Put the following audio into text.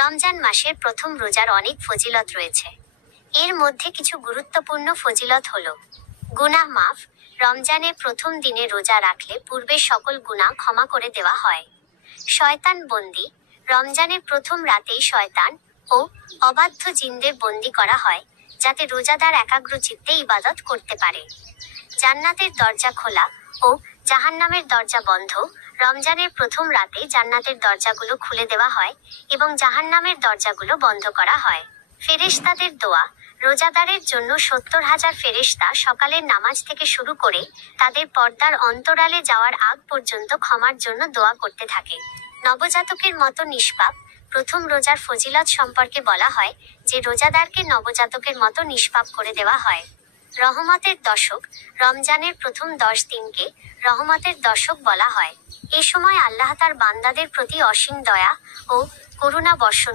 রমজান মাসের প্রথম রোজার অনেক ফজিলত রয়েছে। এর মধ্যে কিছু গুরুত্বপূর্ণ ফজিলত হলো: গুনাহ মাফ। রমজানের প্রথম দিনে রোজা রাখলে পূর্বের সকল গুনাহ ক্ষমা করে দেওয়া হয়। শয়তান বন্দী। রমজানের প্রথম রাতেই শয়তান ও অবাধ্য জিনদের বন্দী করা হয়, যাতে রোজাদার একাগ্রচিত্তে ইবাদত করতে পারে। জান্নাতের দরজা খোলা ও জাহান্নামের দরজা বন্ধ। রমজানের প্রথম রাতে জান্নাতের দরজাগুলো খুলে দেওয়া হয় এবং জাহান্নামের দরজাগুলো বন্ধ করা হয়। ফেরেশতাদের দোয়া। রোজাদারের জন্য 70,000 ফেরেশতা সকালের নামাজ থেকে শুরু করে তাদের পর্দার অন্তরালে যাওয়ার আগ পর্যন্ত ক্ষমার জন্য দোয়া করতে থাকে। নবজাতকের মতো নিষ্পাপ। প্রথম রোজার ফজিলত সম্পর্কে বলা হয় যে রোজাদারকে নবজাতকের মতো নিষ্পাপ করে দেওয়া হয়। রহমতের দশক। রমজানের প্রথম 10 দিনকে রহমতের দশক বলা হয়। এ সময় আল্লাহ তার বান্দাদের প্রতি অসীম দয়া ও করুণা বর্ষণ